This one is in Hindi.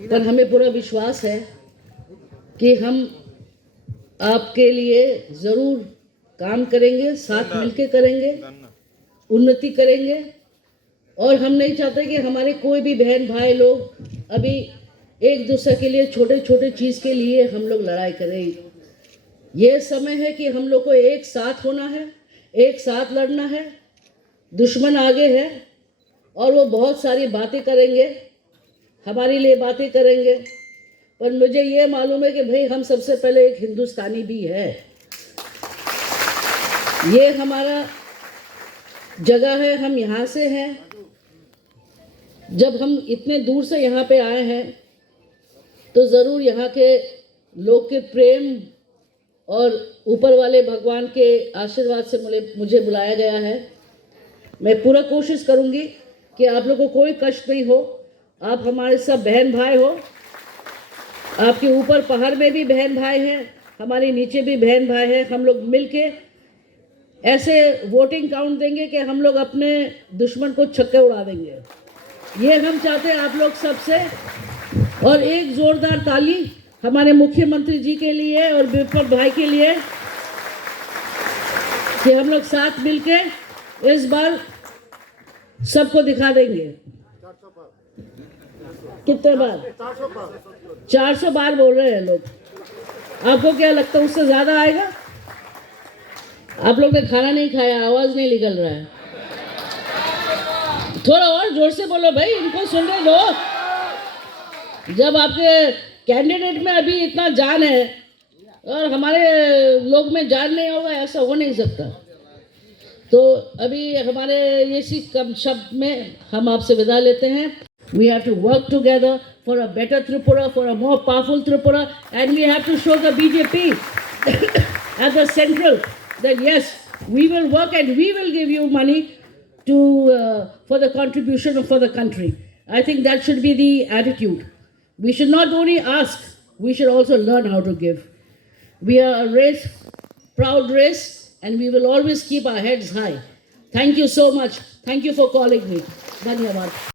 पर हमें पूरा विश्वास है कि हम आपके लिए ज़रूर काम करेंगे, साथ मिलके करेंगे, उन्नति करेंगे। और हम नहीं चाहते कि हमारे कोई भी बहन भाई लोग अभी एक दूसरे के लिए छोटे छोटे चीज़ के लिए हम लोग लड़ाई करें। ये समय है कि हम लोग को एक साथ होना है, एक साथ लड़ना है। दुश्मन आगे है और वो बहुत सारी बातें करेंगे, हमारे लिए बातें करेंगे, पर मुझे ये मालूम है कि भाई हम सबसे पहले एक हिंदुस्तानी भी है। ये हमारा जगह है, हम यहाँ से हैं। जब हम इतने दूर से यहाँ पे आए हैं तो ज़रूर यहाँ के लोग के प्रेम और ऊपर वाले भगवान के आशीर्वाद से मुझे बुलाया गया है। मैं पूरा कोशिश करूँगी कि आप लोगों को कोई कष्ट नहीं हो। आप हमारे सब बहन भाई हो। आपके ऊपर पहाड़ में भी बहन भाई हैं, हमारे नीचे भी बहन भाई हैं। हम लोग मिलके ऐसे वोटिंग काउंट देंगे कि हम लोग अपने दुश्मन को छक्के उड़ा देंगे। ये हम चाहते हैं आप लोग सबसे। और एक जोरदार ताली हमारे मुख्यमंत्री जी के लिए और विपल भाई के लिए कि हम लोग साथ मिलके इस बार सबको दिखा देंगे। कितने बार? 400 बार बोल रहे हैं लोग। आपको क्या लगता है उससे ज़्यादा आएगा? आप लोग ने खाना नहीं खाया, आवाज़ नहीं निकल रहा है। थोड़ा और जोर से बोलो भाई, इनको सुनने दो। जब आपके कैंडिडेट में अभी इतना जान है और हमारे लोग में जान नहीं होगा, ऐसा हो नहीं सकता। तो अभी हमारे इसी कम शब्द में हम आपसे विदा लेते हैं। We have to work together for a better Tripura, for a more powerful Tripura, and we have to show the BJP at the central that yes, we will work and we will give you money to for the contribution for the country. I think that should be the attitude. We should not only ask, we should also learn how to give. We are a race, proud race, and we will always keep our heads high. Thank you so much. Thank you for calling me. Dhanyavad.